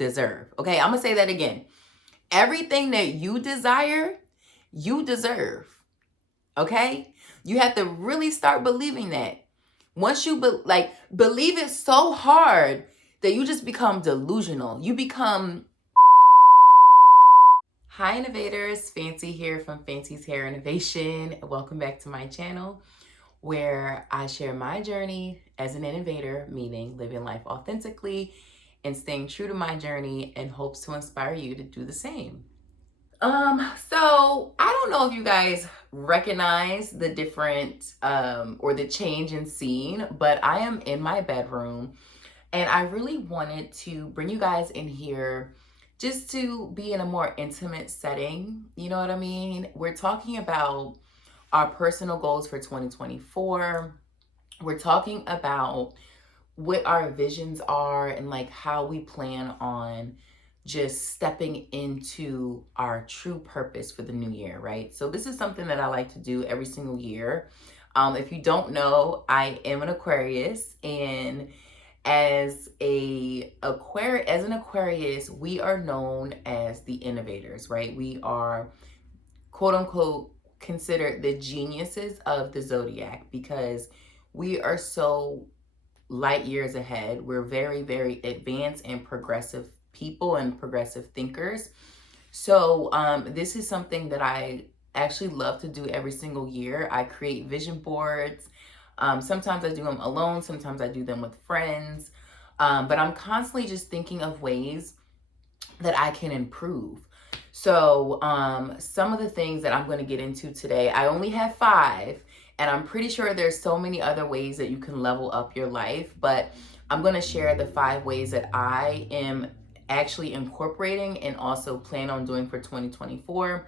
deserve. Okay, I'm gonna say that again. Everything that you desire, you deserve. Okay, you have to really start believing that. Once you believe it so hard that you just become delusional. You become. Hi Innovators, Fancy here from Fancy's Hair Innovation. Welcome back to my channel where I share my journey as an innovator, meaning living life authentically and staying true to my journey in hopes to inspire you to do the same. So I don't know if you guys recognize the different or the change in scene, but I am in my bedroom and I really wanted to bring you guys in here just to be in a more intimate setting. You know what I mean? We're talking about our personal goals for 2024. We're talking about what our visions are and like how we plan on just stepping into our true purpose for the new year, right? So this is something that I like to do every single year. If you don't know, I am an Aquarius, and as an Aquarius, we are known as the innovators, right? We are quote unquote considered the geniuses of the zodiac because we are so light years ahead. We're very, very advanced and progressive people and progressive thinkers. So this is something that I actually love to do every single year. I create vision boards. Sometimes I do them alone. Sometimes I do them with friends. But I'm constantly just thinking of ways that I can improve. So some of the things that I'm going to get into today, I only have 5. And I'm pretty sure there's so many other ways that you can level up your life. But I'm going to share the 5 ways that I am actually incorporating and also plan on doing for 2024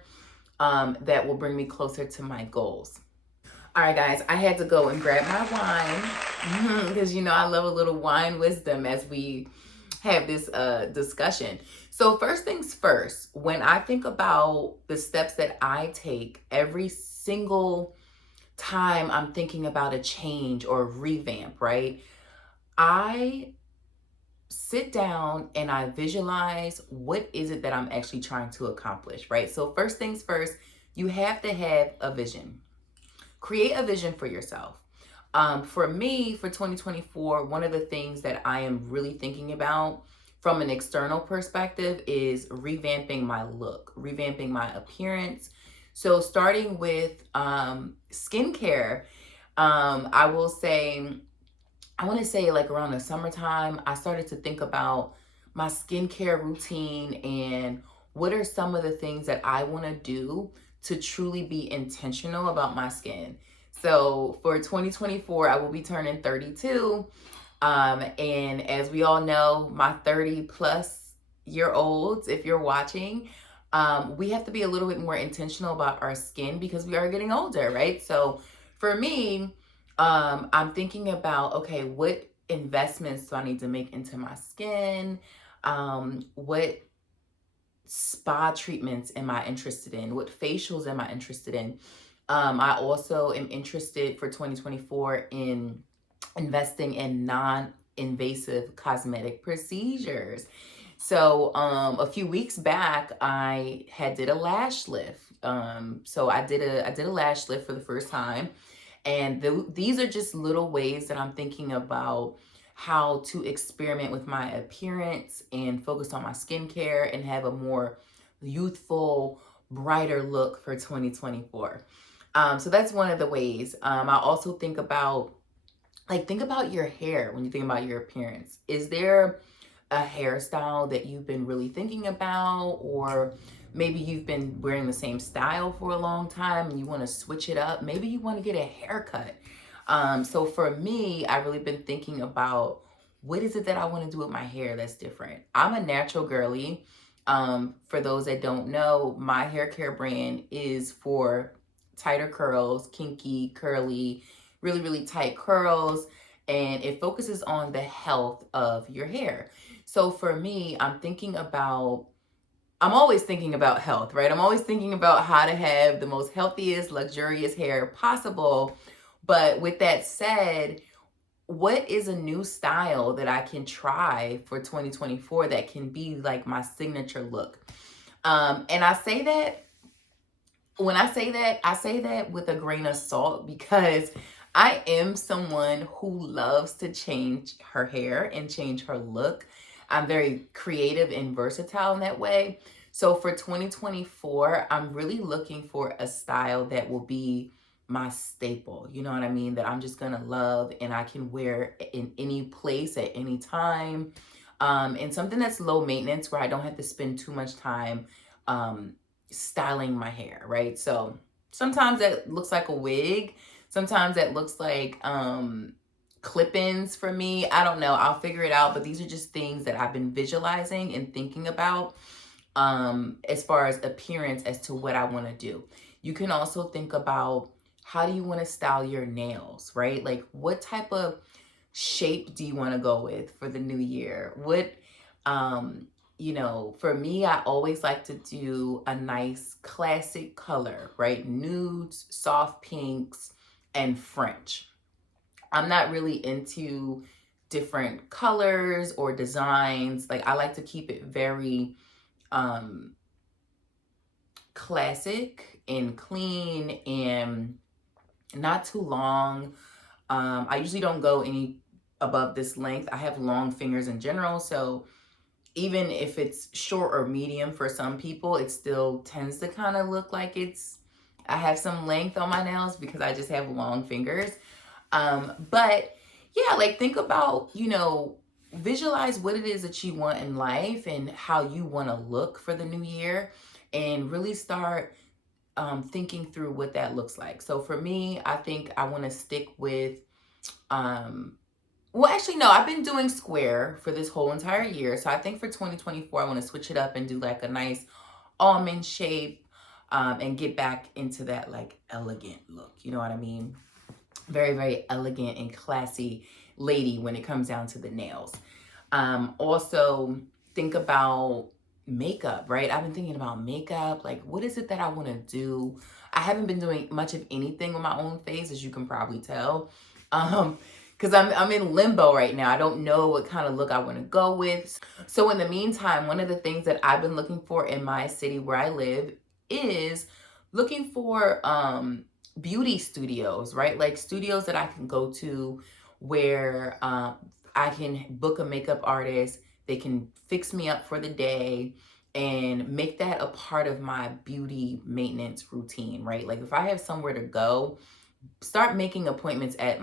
that will bring me closer to my goals. All right, guys, I had to go and grab my wine because, I love a little wine wisdom as we have this discussion. So first things first, when I think about the steps that I take every single time I'm thinking about a change or revamp, right? I sit down and I visualize what is it that I'm actually trying to accomplish, right? So first things first, you have to have a vision. Create a vision for yourself. For me, for 2024, one of the things that I am really thinking about from an external perspective is revamping my look, revamping my appearance. So starting with skincare, I want to say like around the summertime, I started to think about my skincare routine and what are some of the things that I want to do to truly be intentional about my skin. So for 2024, I will be turning 32. And as we all know, my 30 plus year olds, if you're watching, we have to be a little bit more intentional about our skin because we are getting older, right? So for me, I'm thinking about, okay, what investments do I need to make into my skin? What spa treatments am I interested in? What facials am I interested in? I also am interested for 2024 in investing in non-invasive cosmetic procedures. So a few weeks back, I did a lash lift. So I did a lash lift for the first time, and these are just little ways that I'm thinking about how to experiment with my appearance and focus on my skincare and have a more youthful, brighter look for 2024. So that's one of the ways. I also think about your hair when you think about your appearance. Is there a hairstyle that you've been really thinking about, or maybe you've been wearing the same style for a long time and you want to switch it up? Maybe you want to get a haircut. So for me, I've really been thinking about what is it that I want to do with my hair that's different. I'm a natural girly. For those that don't know, my hair care brand is for tighter curls, kinky, curly, really, really tight curls, and it focuses on the health of your hair. So for me, I'm always thinking about health, right? I'm always thinking about how to have the most healthiest, luxurious hair possible. But with that said, what is a new style that I can try for 2024 that can be like my signature look? And I say that when I say that with a grain of salt because I am someone who loves to change her hair and change her look. I'm very creative and versatile in that way. So for 2024, I'm really looking for a style that will be my staple. You know what I mean? That I'm just going to love and I can wear in any place at any time. And something that's low maintenance where I don't have to spend too much time um, styling my hair, right? So sometimes that looks like a wig. Sometimes that looks like clip-ins for me. I don't know. I'll figure it out. But these are just things that I've been visualizing and thinking about as far as appearance as to what I want to do. You can also think about how do you want to style your nails, right? Like what type of shape do you want to go with for the new year? What for me, I always like to do a nice classic color, right? Nudes, soft pinks, and French. I'm not really into different colors or designs. Like I like to keep it very um classic and clean and not too long. I usually don't go any above this length. I have long fingers in general, so even if it's short or medium for some people, it still tends to kind of look like I have some length on my nails because I just have long fingers. But yeah, like think about, visualize what it is that you want in life and how you want to look for the new year and really start thinking through what that looks like. So for me, I think I want to stick with um, well, actually, no, I've been doing square for this whole entire year. So I think for 2024, I want to switch it up and do like a nice almond shape and get back into that like elegant look. You know what I mean? Very, very elegant and classy lady when it comes down to the nails. Also, think about makeup, right? I've been thinking about makeup. Like, what is it that I want to do? I haven't been doing much of anything on my own face, as you can probably tell. Because I'm in limbo right now. I don't know what kind of look I want to go with. So in the meantime, one of the things that I've been looking for in my city where I live is looking for beauty studios, right? Like studios that I can go to where I can book a makeup artist. They can fix me up for the day and make that a part of my beauty maintenance routine, right? Like if I have somewhere to go, start making appointments at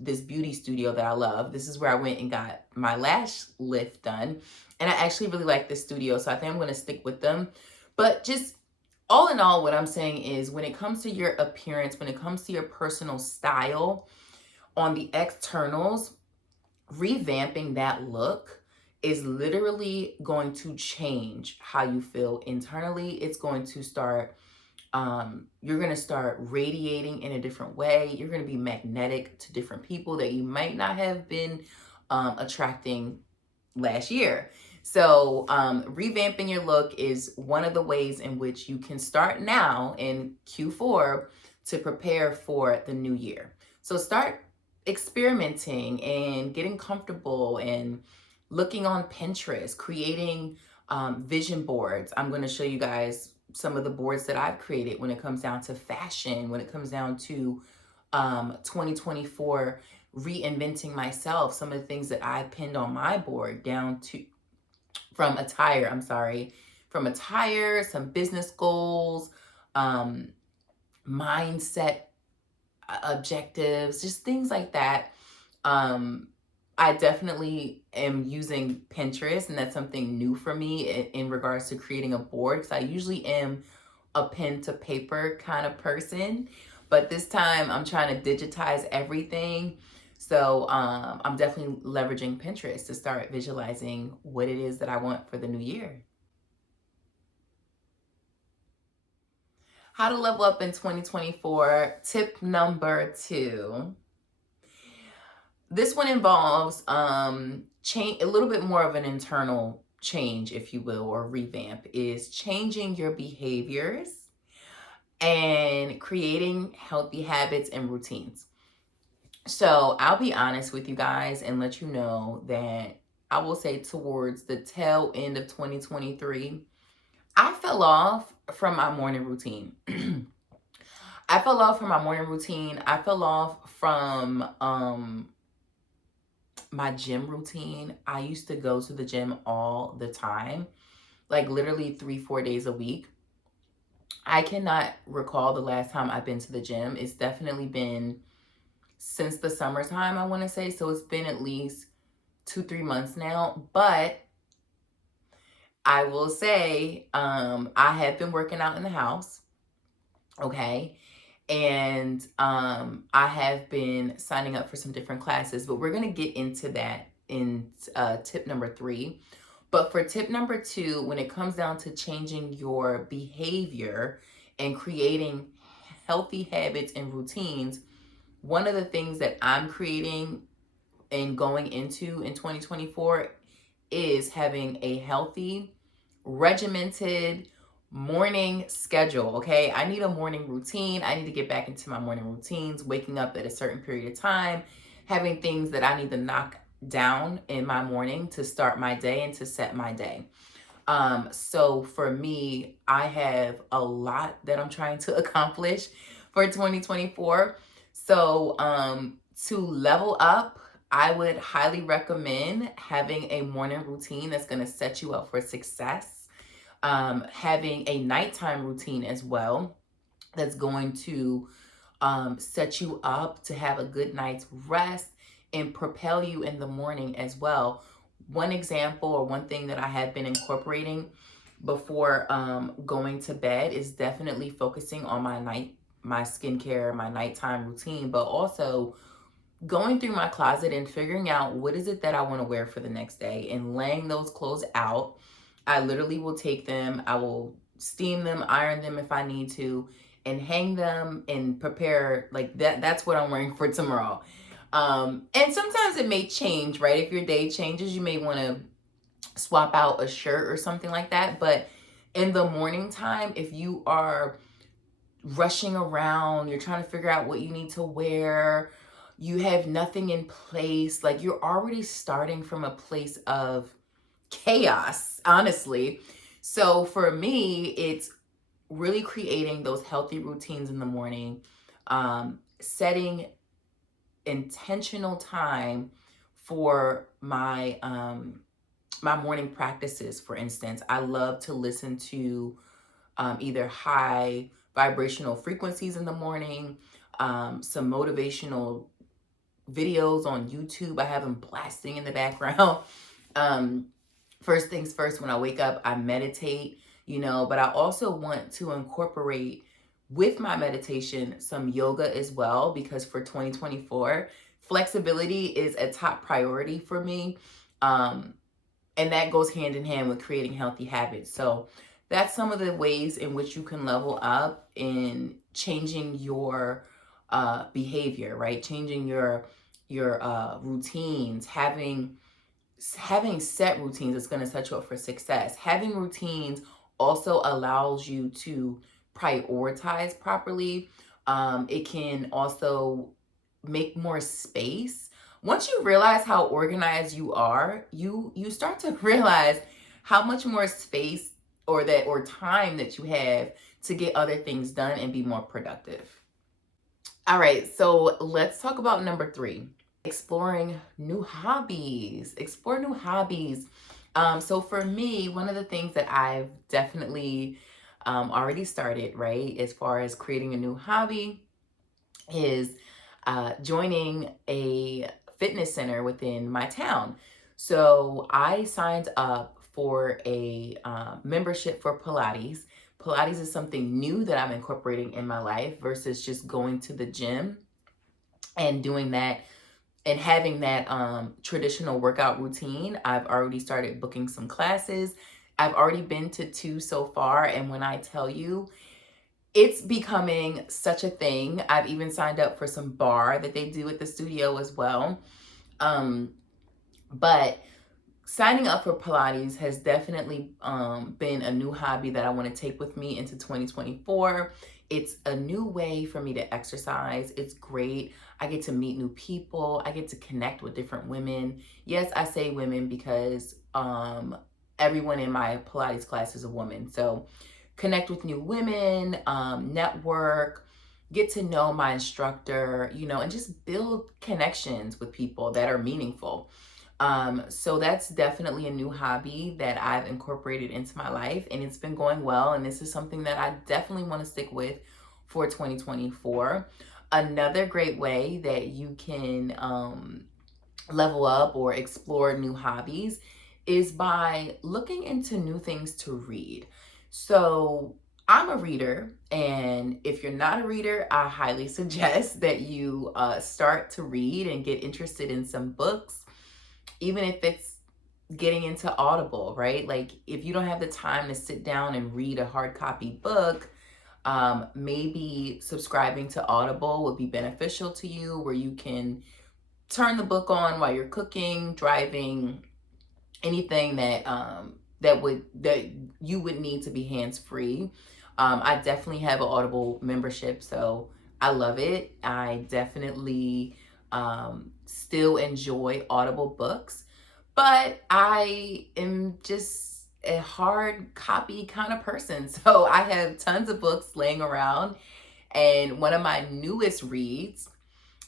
this beauty studio that I love. This is where I went and got my lash lift done. And I actually really like this studio, so I think I'm going to stick with them. But just all in all, what I'm saying is when it comes to your appearance, when it comes to your personal style on the externals, revamping that look is literally going to change how you feel internally. It's going to start you're going to start radiating in a different way. You're going to be magnetic to different people that you might not have been attracting last year. So revamping your look is one of the ways in which you can start now in Q4 to prepare for the new year. So start experimenting and getting comfortable and looking on Pinterest, creating vision boards. I'm going to show you guys some of the boards that I've created when it comes down to fashion, when it comes down to 2024 reinventing myself, some of the things that I pinned on my board down to from attire, some business goals, mindset objectives, just things like that. I definitely am using Pinterest, and that's something new for me in regards to creating a board because I usually am a pen to paper kind of person, but this time I'm trying to digitize everything. So I'm definitely leveraging Pinterest to start visualizing what it is that I want for the new year. How to level up in 2024. Tip number 2. This one involves change, a little bit more of an internal change, if you will, or revamp, is changing your behaviors and creating healthy habits and routines. So I'll be honest with you guys and let you know that I will say towards the tail end of 2023, I fell off from my morning routine. I fell off from my morning routine. I fell off from my gym routine. I used to go to the gym all the time, like literally 3, 4 days a week. I cannot recall the last time I've been to the gym. It's definitely been since the summertime, I want to say. So it's been at least 2, 3 months now. But I will say, I have been working out in the house. Okay. And I have been signing up for some different classes, but we're going to get into that in tip number 3. But for tip number 2, when it comes down to changing your behavior and creating healthy habits and routines, one of the things that I'm creating and going into in 2024 is having a healthy, regimented morning schedule. Okay, I need a morning routine. I need to get back into my morning routines, waking up at a certain period of time, having things that I need to knock down in my morning to start my day and to set my day. So for me, I have a lot that I'm trying to accomplish for 2024. So to level up, I would highly recommend having a morning routine that's going to set you up for success. Having a nighttime routine as well that's going to set you up to have a good night's rest and propel you in the morning as well. One example or one thing that I have been incorporating before going to bed is definitely focusing on my skincare, my nighttime routine, but also going through my closet and figuring out what is it that I want to wear for the next day and laying those clothes out. I literally will take them, I will steam them, iron them if I need to, and hang them and prepare like that. That's what I'm wearing for tomorrow. And sometimes it may change, right? If your day changes, you may want to swap out a shirt or something like that. But in the morning time, if you are rushing around, you're trying to figure out what you need to wear, you have nothing in place, like you're already starting from a place of chaos, honestly. So for me, it's really creating those healthy routines in the morning, setting intentional time for my morning practices. For instance, I love to listen to either high vibrational frequencies in the morning, some motivational videos on YouTube. I have them blasting in the background. First things first, when I wake up, I meditate, but I also want to incorporate with my meditation some yoga as well, because for 2024, flexibility is a top priority for me. And that goes hand in hand with creating healthy habits. So that's some of the ways in which you can level up in changing your behavior, right? Changing your routines, having set routines is going to set you up for success. Having routines also allows you to prioritize properly. It can also make more space. Once you realize how organized you are, you start to realize how much more space or time that you have to get other things done and be more productive. All right, so let's talk about number 3. Exploring new hobbies. Explore new hobbies. So for me, one of the things that I've definitely already started, right, as far as creating a new hobby, is joining a fitness center within my town. So I signed up for a membership for Pilates. Pilates is something new that I'm incorporating in my life versus just going to the gym and doing that and having that traditional workout routine. I've already started booking some classes. I've already been to 2 so far. And when I tell you, it's becoming such a thing. I've even signed up for some bar that they do at the studio as well. But signing up for Pilates has definitely been a new hobby that I want to take with me into 2024. It's a new way for me to exercise. It's great. I get to meet new people. I get to connect with different women. Yes, I say women because everyone in my Pilates class is a woman. So connect with new women, network, get to know my instructor, and just build connections with people that are meaningful. So that's definitely a new hobby that I've incorporated into my life, and it's been going well. And this is something that I definitely want to stick with for 2024. Another great way that you can level up or explore new hobbies is by looking into new things to read. So I'm a reader, and if you're not a reader, I highly suggest that you start to read and get interested in some books, even if it's getting into Audible, right? Like if you don't have the time to sit down and read a hard copy book, maybe subscribing to Audible would be beneficial to you, where you can turn the book on while you're cooking, driving, anything that you would need to be hands free. I definitely have an Audible membership, so I love it. I definitely still enjoy Audible books, but I am just a hard copy kind of person. So I have tons of books laying around, and one of my newest reads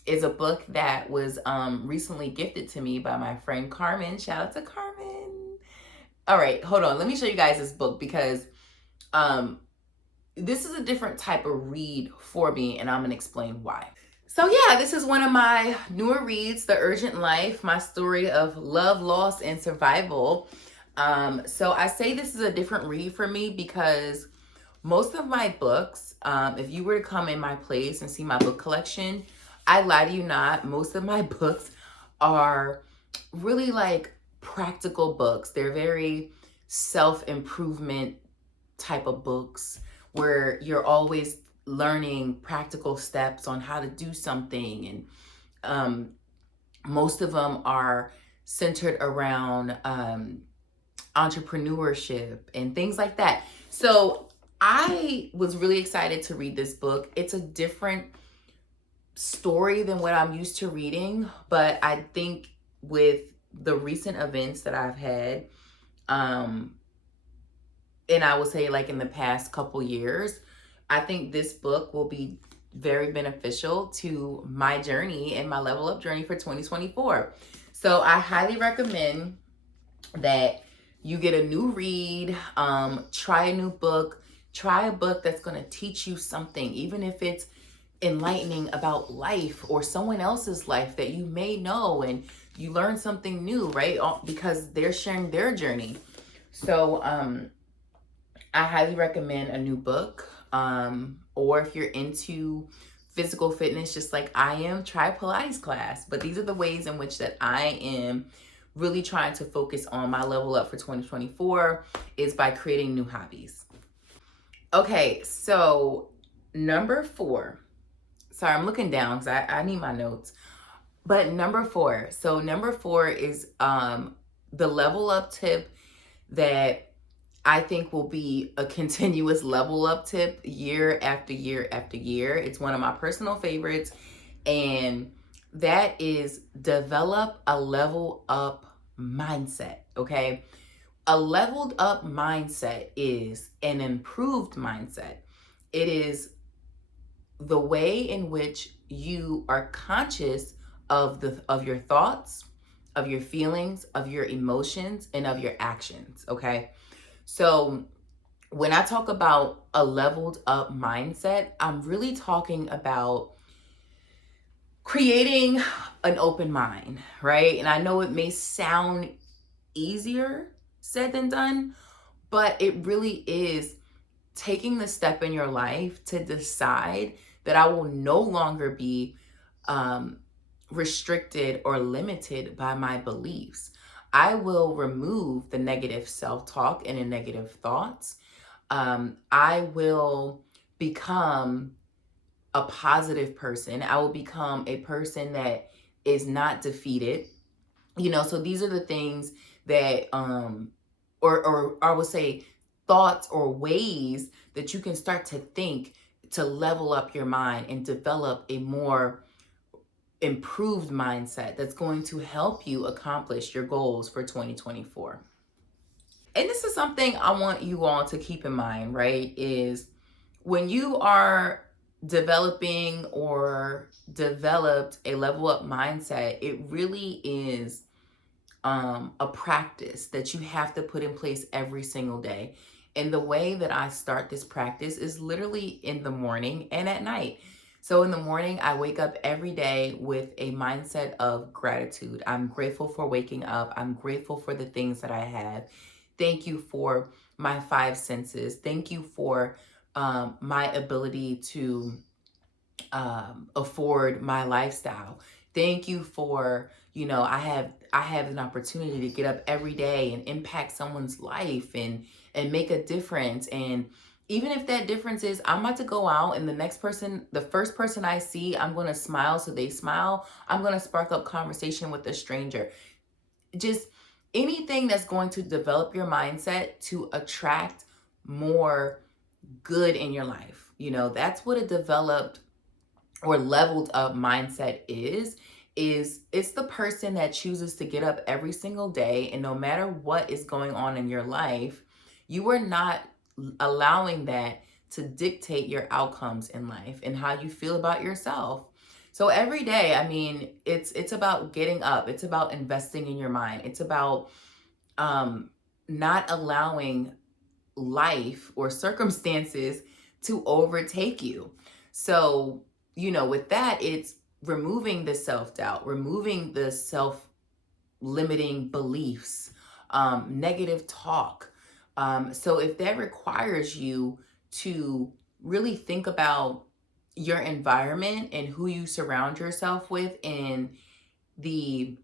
is a book that was recently gifted to me by my friend Carmen. Shout out to Carmen. All right, hold on. Let me show you guys this book because this is a different type of read for me, and I'm going to explain why. So yeah, this is one of my newer reads, The Urgent Life, my story of love, loss, and survival. So I say this is a different read for me because most of my books, if you were to come in my place and see my book collection, I lie to you not, most of my books are really like practical books. They're very self-improvement type of books where you're always learning practical steps on how to do something. And most of them are centered around entrepreneurship and things like that. So I was really excited to read this book. It's a different story than what I'm used to reading, but I think with the recent events that I've had, and I would say like in the past couple years, I think this book will be very beneficial to my journey and my level up journey for 2024. So I highly recommend that you get a new read, try a new book, try a book that's going to teach you something, even if it's enlightening about life or someone else's life that you may know, and you learn something new, right? Because they're sharing their journey. So I highly recommend a new book. Or if you're into physical fitness just like I am, try Pilates class. But these are the ways in which that I am really trying to focus on my level up for 2024 is by creating new hobbies. Okay, so number 4. Sorry, I'm looking down because I need my notes. But number 4. So number 4 is the level up tip that I think will be a continuous level up tip year after year after year. It's one of my personal favorites, and that is develop a level up mindset, okay? A leveled up mindset is an improved mindset. It is the way in which you are conscious of your thoughts, of your feelings, of your emotions, and of your actions, okay? So when I talk about a leveled up mindset, I'm really talking about creating an open mind, right? And I know it may sound easier said than done, but it really is taking the step in your life to decide that I will no longer be restricted or limited by my beliefs. I will remove the negative self-talk and the negative thoughts. I will become a positive person. I will become a person that is not defeated. So these are the things that, or I would say thoughts or ways that you can start to think to level up your mind and develop a more improved mindset that's going to help you accomplish your goals for 2024. And this is something I want you all to keep in mind, right? Is when you are developing or developed a level up mindset, it really is a practice that you have to put in place every single day. And the way that I start this practice is literally in the morning and at night. So in the morning, I wake up every day with a mindset of gratitude. I'm grateful for waking up. I'm grateful for the things that I have. Thank you for my five senses. Thank you for my ability to afford my lifestyle. Thank you for, I have an opportunity to get up every day and impact someone's life and make a difference. And even if that difference is I'm about to go out and the first person I see, I'm going to smile so they smile. I'm going to spark up conversation with a stranger. Just anything that's going to develop your mindset to attract more good in your life. That's what a developed or leveled up mindset is it's the person that chooses to get up every single day, and no matter what is going on in your life, you are not allowing that to dictate your outcomes in life and how you feel about yourself. So every day, I mean, it's about getting up. It's about investing in your mind. It's about not allowing life or circumstances to overtake you. So, with that, it's removing the self-doubt, removing the self-limiting beliefs, negative talk. So if that requires you to really think about your environment and who you surround yourself with and the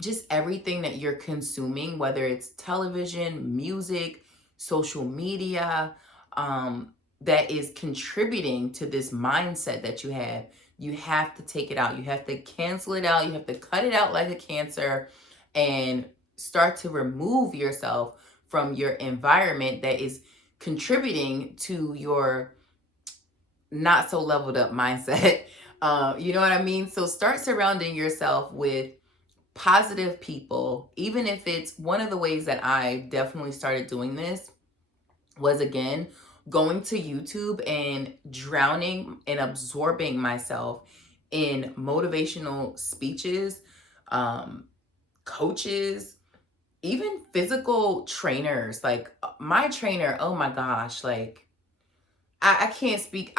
just everything that you're consuming, whether it's television, music, social media, that is contributing to this mindset that you have to take it out. You have to cancel it out. You have to cut it out like a cancer and start to remove yourself from your environment that is contributing to your not so leveled up mindset. You know what I mean? So start surrounding yourself with positive people. Even if it's one of the ways that I definitely started doing this was, again, going to YouTube and drowning and absorbing myself in motivational speeches, coaches, even physical trainers. Like my trainer, oh my gosh, like I can't speak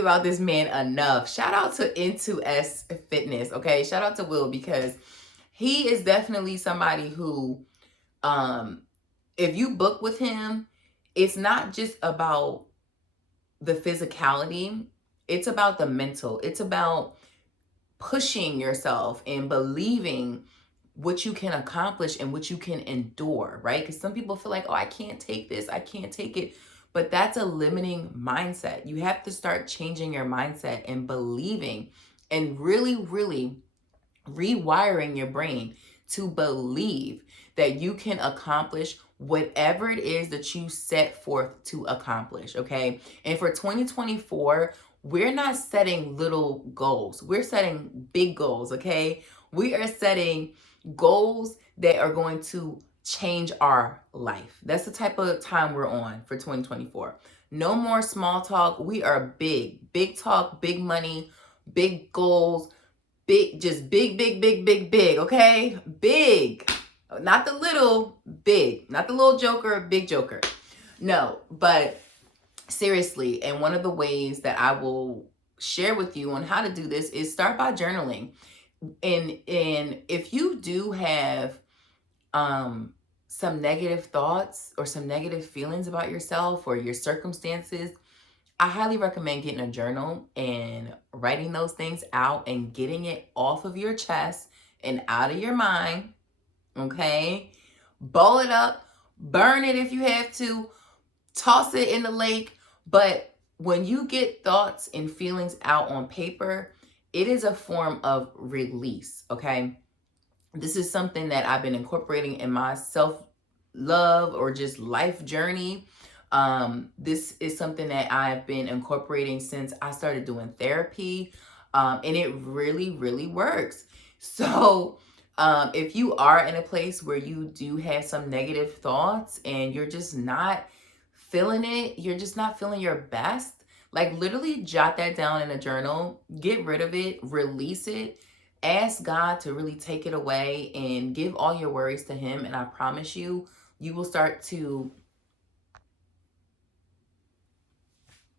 about this man enough. Shout out to Into S Fitness, okay? Shout out to Will, because he is definitely somebody who, if you book with him, it's not just about the physicality, it's about the mental. It's about pushing yourself and believing what you can accomplish and what you can endure, right? Because some people feel like, oh, I can't take this, I can't take it. But that's a limiting mindset. You have to start changing your mindset and believing and really, really rewiring your brain to believe that you can accomplish whatever it is that you set forth to accomplish, okay? And for 2024, we're not setting little goals. We're setting big goals, okay? We are setting goals that are going to change our life. That's the type of time we're on for 2024. No more small talk. We are big. Big talk, big money, big goals, big, just big, big, big, big, big, okay? Big. Not the little, big. Not the little joker, big joker. No, but seriously, and one of the ways that I will share with you on how to do this is start by journaling. And if you do have some negative thoughts or some negative feelings about yourself or your circumstances, I highly recommend getting a journal and writing those things out and getting it off of your chest and out of your mind, okay? Ball it up, burn it if you have to, toss it in the lake. But when you get thoughts and feelings out on paper, it is a form of release, okay? This is something that I've been incorporating in my self-love or just life journey. This is something that I've been incorporating since I started doing therapy. And it really, really works. So, if you are in a place where you do have some negative thoughts and you're just not feeling it, you're just not feeling your best, like literally jot that down in a journal, get rid of it, release it, ask God to really take it away and give all your worries to Him. And I promise you, you will start to.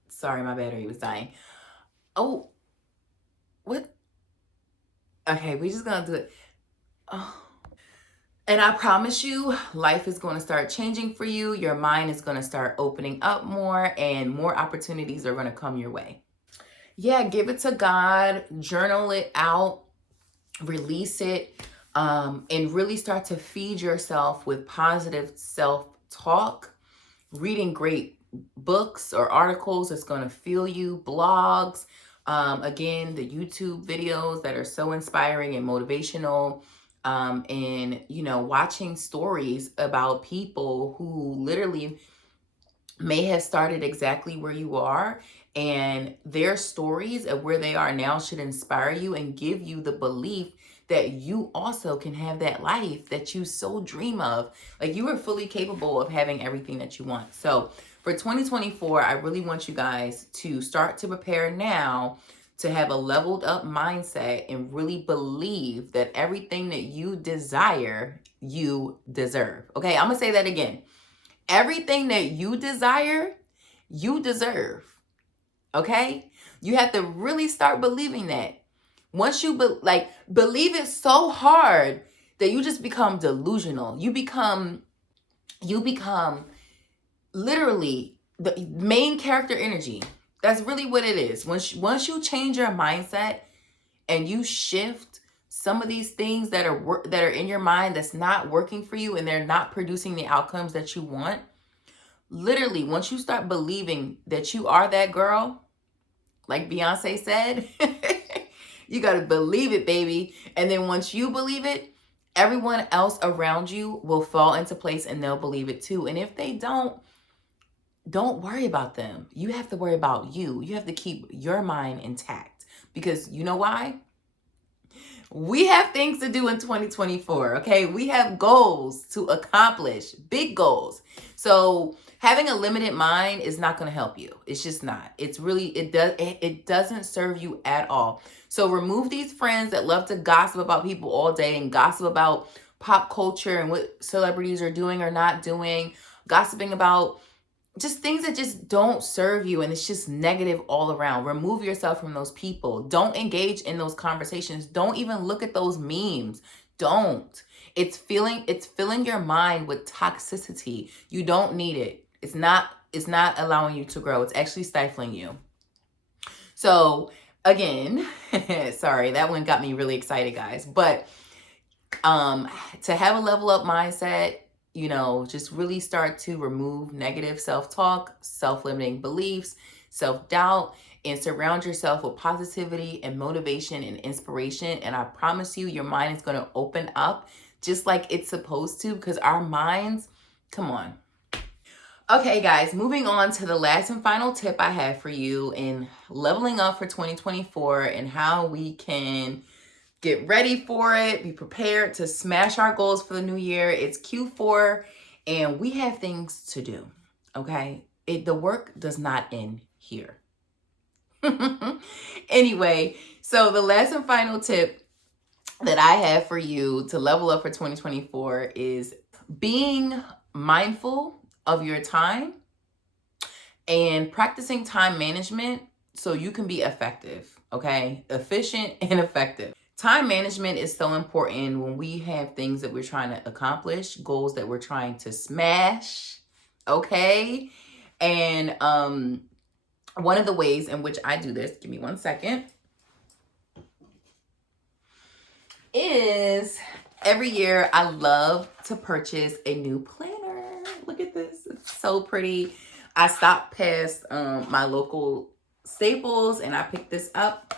Sorry, my battery was dying. Oh, what? Okay, we just gonna do it. Oh. And I promise you, life is going to start changing for you. Your mind is going to start opening up more, and more opportunities are going to come your way. Yeah, give it to God, journal it out, release it, and really start to feed yourself with positive self talk. Reading great books or articles that's going to fuel you, blogs, again, the YouTube videos that are so inspiring and motivational, and watching stories about people who literally may have started exactly where you are, and their stories of where they are now should inspire you and give you the belief that you also can have that life that you so dream of. Like, you are fully capable of having everything that you want. So for 2024, I really want you guys to start to prepare now to have a leveled up mindset and really believe that everything that you desire, you deserve. Okay, I'm gonna say that again. Everything that you desire, you deserve. Okay? You have to really start believing that. Once you believe it so hard that you just become delusional. You become literally the main character energy. That's really what it is. Once you change your mindset and you shift some of these things that are in your mind that's not working for you and they're not producing the outcomes that you want, literally, once you start believing that you are that girl, like Beyonce said, you got to believe it, baby. And then once you believe it, everyone else around you will fall into place and they'll believe it too. And if they don't worry about them. You have to worry about you. You have to keep your mind intact, because you know why? We have things to do in 2024, okay? We have goals to accomplish, big goals. So having a limited mind is not going to help you. It's just not. It doesn't serve you at all. So remove these friends that love to gossip about people all day and gossip about pop culture and what celebrities are doing or not doing, gossiping about just things that just don't serve you, and it's just negative all around. Remove yourself from those people. Don't engage in those conversations. Don't even look at those memes. Don't. It's filling your mind with toxicity. You don't need it. It's not allowing you to grow. It's actually stifling you. So again, sorry, that one got me really excited, guys. But to have a level up mindset, just really start to remove negative self-talk, self-limiting beliefs, self-doubt, and surround yourself with positivity and motivation and inspiration. And I promise you, your mind is going to open up just like it's supposed to, because our minds, come on. Okay, guys, moving on to the last and final tip I have for you in leveling up for 2024 and how we can get ready for it, be prepared to smash our goals for the new year. It's Q4 and we have things to do, okay? The work does not end here. Anyway, so the last and final tip that I have for you to level up for 2024 is being mindful of your time and practicing time management so you can be effective, okay? Efficient and effective. Time management is so important when we have things that we're trying to accomplish, goals that we're trying to smash, okay? And one of the ways in which I do this, give me 1 second, is every year I love to purchase a new planner. Look at this. It's so pretty. I stopped past my local Staples and I picked this up.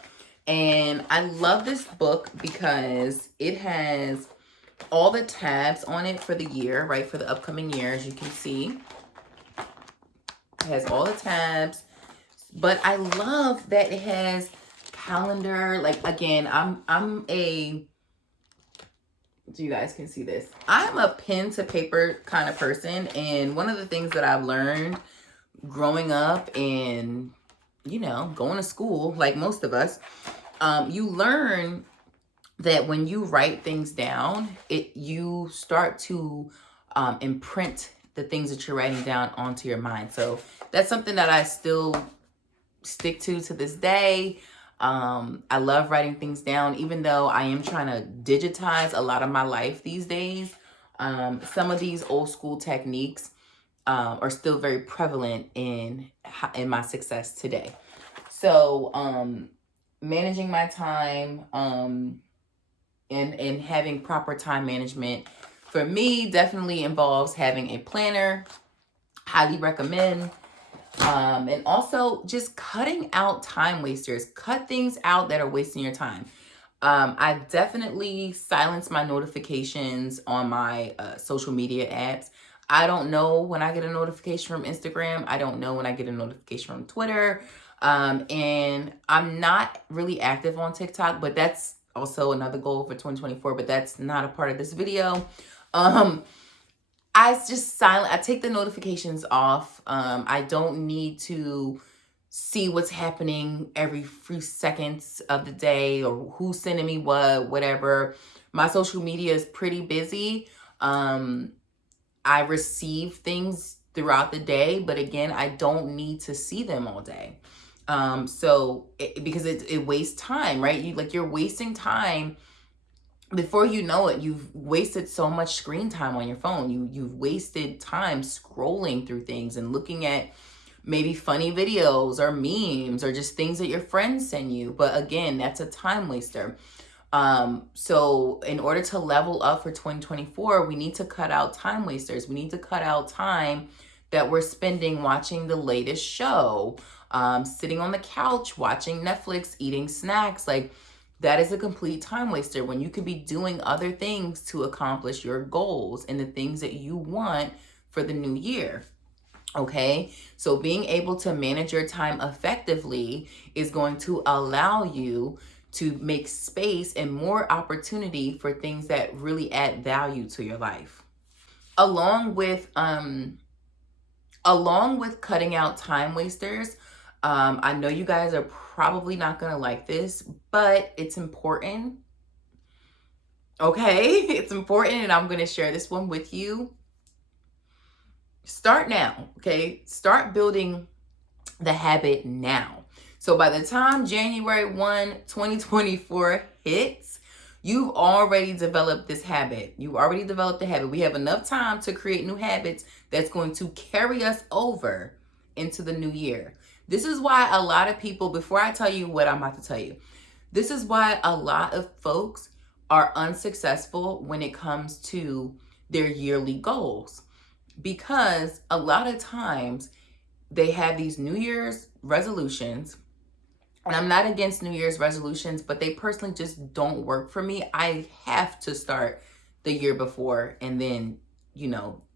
And I love this book because it has all the tabs on it for the year, right? For the upcoming year, as you can see. It has all the tabs, but I love that it has calendar. Like, again, I'm a, so you guys can see this, I'm a pen to paper kind of person. And one of the things that I've learned growing up and, you know, going to school, like most of us, you learn that when you write things down, you start to imprint the things that you're writing down onto your mind. So that's something that I still stick to this day. I love writing things down, even though I am trying to digitize a lot of my life these days. Some of these old school techniques are still very prevalent in my success today. So managing my time and having proper time management for me definitely involves having a planner. Highly recommend. And also just cutting out time wasters. Cut things out that are wasting your time. I definitely silence my notifications on my social media apps. I don't know when I get a notification from Instagram. I don't know when I get a notification from Twitter. And I'm not really active on TikTok, but that's also another goal for 2024, but that's not a part of this video. I just I take the notifications off. I don't need to see what's happening every few seconds of the day or who's sending me what, whatever. My social media is pretty busy. I receive things throughout the day, but again, I don't need to see them all day. Because it wastes time, right? You're wasting time. Before you know it, you've wasted so much screen time on your phone. You've wasted time scrolling through things and looking at maybe funny videos or memes or just things that your friends send you. But again, that's a time waster. So in order to level up for 2024, we need to cut out time wasters. We need to cut out time that we're spending watching the latest show, sitting on the couch, watching Netflix, eating snacks. Like, that is a complete time waster when you could be doing other things to accomplish your goals and the things that you want for the new year. Okay, so being able to manage your time effectively is going to allow you to make space and more opportunity for things that really add value to your life. Along with cutting out time wasters, I know you guys are probably not gonna like this, but it's important. Okay, it's important, and I'm gonna share this one with you. Start now, okay? Start building the habit now. So by the time January 1, 2024 hits, you've already developed this habit. You've already developed the habit. We have enough time to create new habits that's going to carry us over into the new year. This is why a lot of people, before I tell you what I'm about to tell you, this is why a lot of folks are unsuccessful when it comes to their yearly goals. Because a lot of times they have these New Year's resolutions, and I'm not against New Year's resolutions, but they personally just don't work for me. I have to start the year before and then,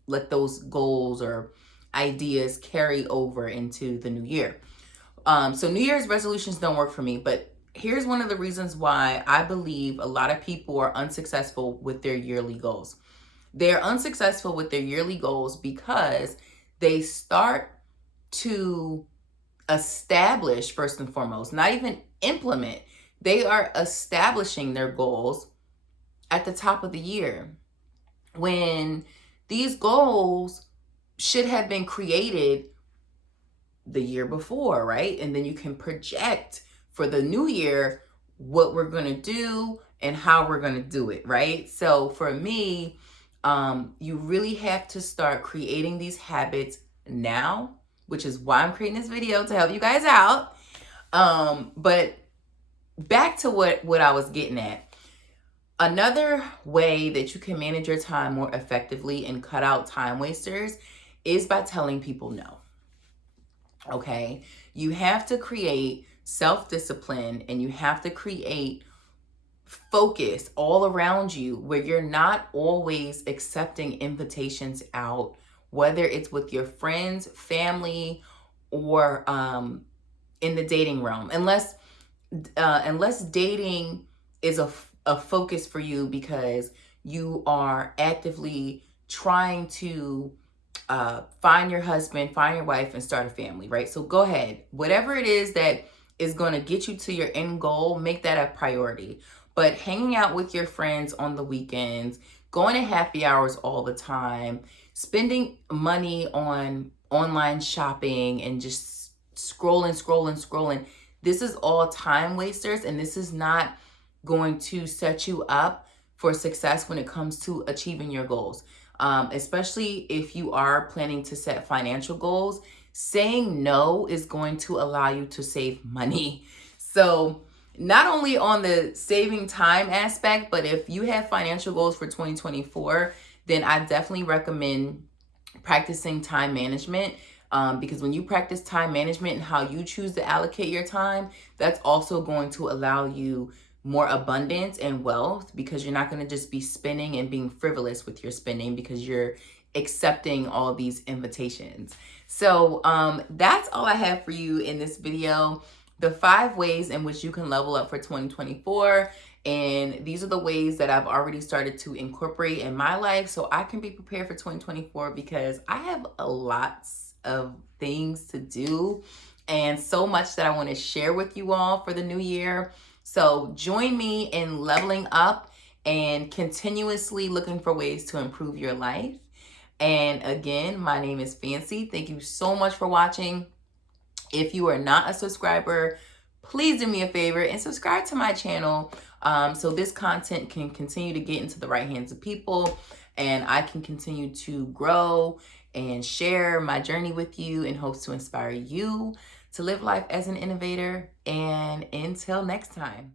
let those goals or ideas carry over into the new year. So New Year's resolutions don't work for me, but here's one of the reasons why I believe a lot of people are unsuccessful with their yearly goals. They're unsuccessful with their yearly goals because they start to establish, first and foremost, not even implement. They are establishing their goals at the top of the year, when these goals should have been created the year before, right? And then you can project for the new year what we're going to do and how we're going to do it, right? So for me, you really have to start creating these habits now, which is why I'm creating this video, to help you guys out. But back to what I was getting at. Another way that you can manage your time more effectively and cut out time wasters is by telling people no. Okay? You have to create self-discipline, and you have to create focus all around you where you're not always accepting invitations out, whether it's with your friends, family, or in the dating realm, unless dating is a focus for you because you are actively trying to find your husband, find your wife, and start a family, right? So go ahead. Whatever it is that is going to get you to your end goal, make that a priority. But hanging out with your friends on the weekends, going to happy hours all the time, spending money on online shopping and just scrolling, this is all time wasters, and this is not going to set you up for success when it comes to achieving your goals. Especially if you are planning to set financial goals, saying no is going to allow you to save money. So, not only on the saving time aspect, but if you have financial goals for 2024, then I definitely recommend practicing time management. Because when you practice time management and how you choose to allocate your time, that's also going to allow you more abundance and wealth, because you're not going to just be spending and being frivolous with your spending because you're accepting all these invitations. So that's all I have for you in this video. The 5 ways in which you can level up for 2024. And these are the ways that I've already started to incorporate in my life so I can be prepared for 2024, because I have a lot of things to do and so much that I want to share with you all for the new year. So join me in leveling up and continuously looking for ways to improve your life. And again, my name is Fancy. Thank you so much for watching. If you are not a subscriber, please do me a favor and subscribe to my channel, so this content can continue to get into the right hands of people, and I can continue to grow and share my journey with you in hopes to inspire you to live life as an innovator. And until next time.